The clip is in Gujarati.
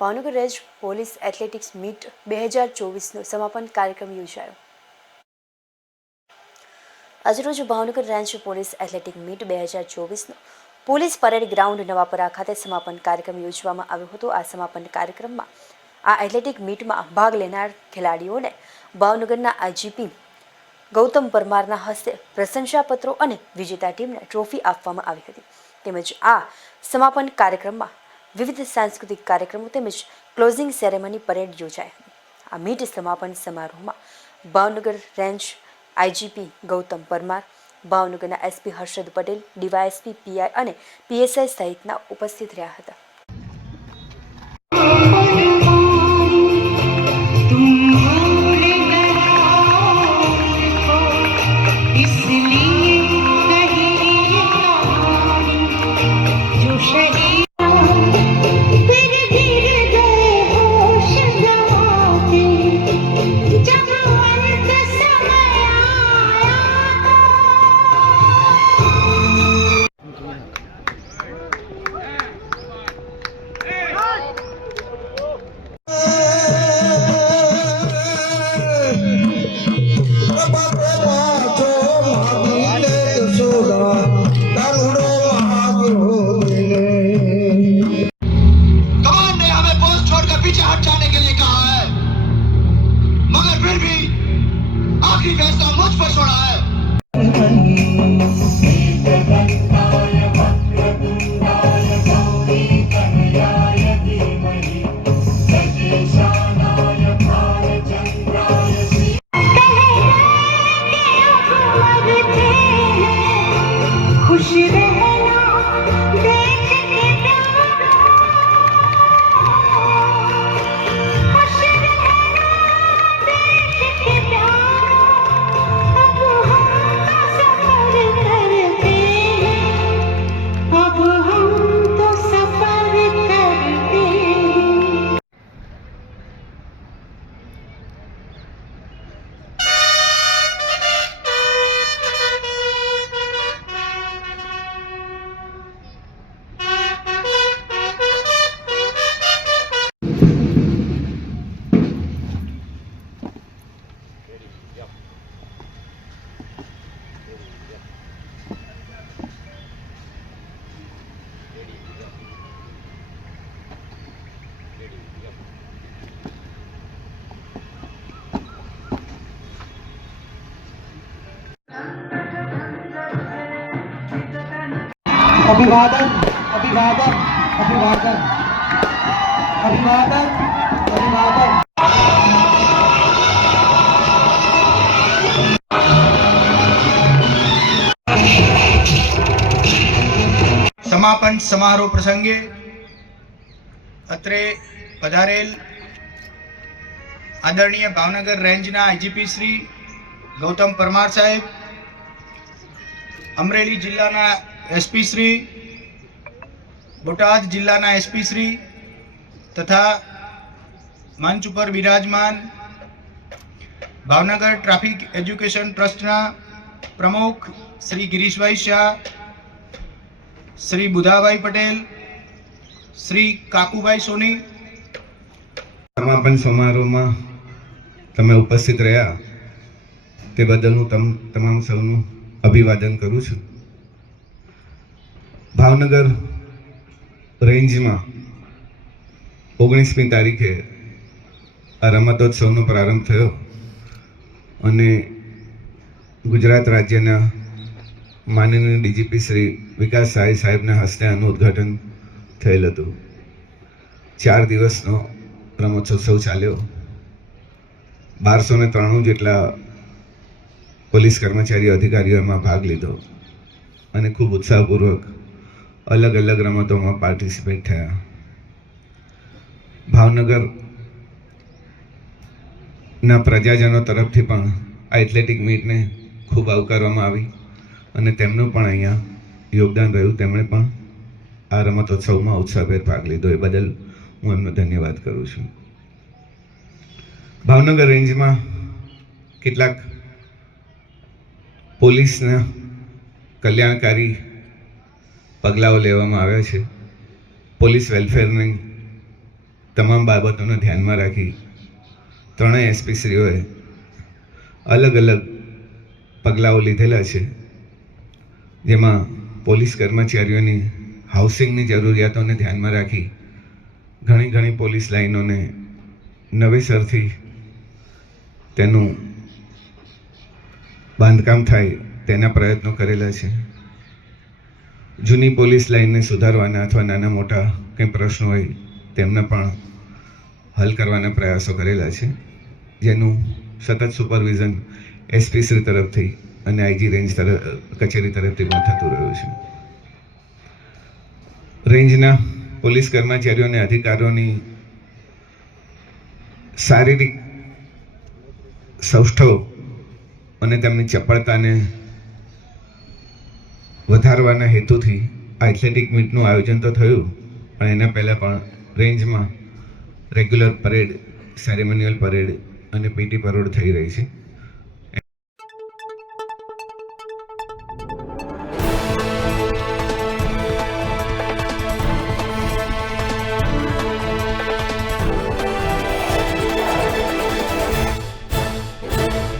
Bhavnagar range police athletics meet 2024નો સમાપન કાર્યક્રમ યોજાયો. આજરોજ Bhavnagar range police athletic meet 2024નો પોલીસ પરેડ ગ્રાઉન્ડ નવાપરા ખાતે સમાપન કાર્યક્રમ યોજવામાં આવ્યો હતો. આ સમાપન કાર્યક્રમમાં આ એથ્લેટિક મીટમાં ભાગ લેનાર ખેલાડીઓને ભાવનગરના આઈજીપી ગૌતમ પરમારના હસ્તે પ્રશંસાપત્રો અને વિજેતા ટીમને ટ્રોફી આપવામાં આવી હતી. તેમજ આ સમાપન કાર્યક્રમમાં વિવિધ સાંસ્કૃતિક કાર્યક્રમો તેમજ ક્લોઝિંગ સેરેમની પરેડ યોજાઈ હતી. આ મીટ સમાપન સમારોહમાં ભાવનગર રેન્જ આઈજીપી ગૌતમ પરમાર, ભાવનગરના SP Harshad Patel, DYSP PI અને પીએસઆઈ સહિતના ઉપસ્થિત રહ્યા હતા. आखिरी फैसला मुझ पर छोड़ा है. अभिवादन अभिवादन अभिवादन अभिवादन अभिवादन. समापन समारोह प्रसंगे અત્રે પધારેલ આદરણીય ભાવનગર રેન્જના આઈજીપી શ્રી ગૌતમ પરમાર સાહેબ, અમરેલી જિલ્લાના એસપી શ્રી, બોટાદ જિલ્લાના એસપી શ્રી તથા મંચ ઉપર બિરાજમાન ભાવનગર ટ્રાફિક એજ્યુકેશન ટ્રસ્ટના પ્રમુખ શ્રી ગિરીશભાઈ શાહ, શ્રી બુધાભાઈ પટેલ, શ્રી કાકુભાઈ સોની. સમાપન સમારોહમાં તમે ઉપસ્થિત રહ્યા તે બદલ હું તમામ સૌનું અભિવાદન કરું છું. ભાવનગર રેન્જમાં 19મી તારીખે આ રમતોત્સવનો પ્રારંભ થયો અને ગુજરાત રાજ્યના માનનીય ડીજીપી શ્રી વિકાસ સાય સાહેબના હસ્તે આનું ઉદ્ઘાટન થયેલ હતું. 4 દિવસનો રમતોત્સવ ચાલ્યો. 1293 જેટલા પોલીસ કર્મચારીઓ અધિકારીઓ એમાં ભાગ લીધો અને ખૂબ ઉત્સાહપૂર્વક અલગ અલગ રમતોમાં પાર્ટિસિપેટ થયા. ભાવનગરના પ્રજાજનો તરફથી પણ આ એથ્લેટિક મીટને ખૂબ આવકારવામાં આવી અને તેમનું પણ અહીંયા યોગદાન રહ્યું. તેમણે પણ આ રમતોત્સવમાં ઉત્સાહભેર ભાગ લીધો. એ બદલ હું એમનો ધન્યવાદ કરું છું. ભાવનગર રેન્જમાં કેટલાક પોલીસના કલ્યાણકારી પગલાઓ લેવામાં આવ્યા છે. પોલીસ વેલફેરની તમામ બાબતોને ધ્યાનમાં રાખી ત્રણેય એસપીશ્રીઓએ અલગ અલગ પગલાઓ લીધેલા છે, જેમાં પોલીસ કર્મચારીઓની હાઉસિંગની જરૂરિયાતોને ધ્યાનમાં રાખી ઘણી પોલીસ લાઈનોને નવેસરથી તેનું બાંધકામ થાય તેના પ્રયત્નો કરેલા છે. જૂની પોલીસ લાઈનને સુધારવાના અથવા નાના મોટા કંઈ પ્રશ્નો હોય તેમના પણ હલ કરવાના પ્રયાસો કરેલા છે, જેનું સતત સુપરવિઝન એસપી શ્રી તરફથી અને આઈજી રેન્જ કચેરી તરફથી પણ થતું રહ્યું છે. રેન્જના પોલીસ કર્મચારીઓ અને અધિકારીઓની શારીરિક સૌષ્ઠવ અને તેમની ચપળતાને વધારવાના હેતુથી આ એથ્લેટિક મીટનું આયોજન તો થયું, પણ એના પહેલાં પણ રેન્જમાં રેગ્યુલર પરેડ, સેરેમોનિયલ પરેડ અને પીટી પરેડ થઈ રહી છે.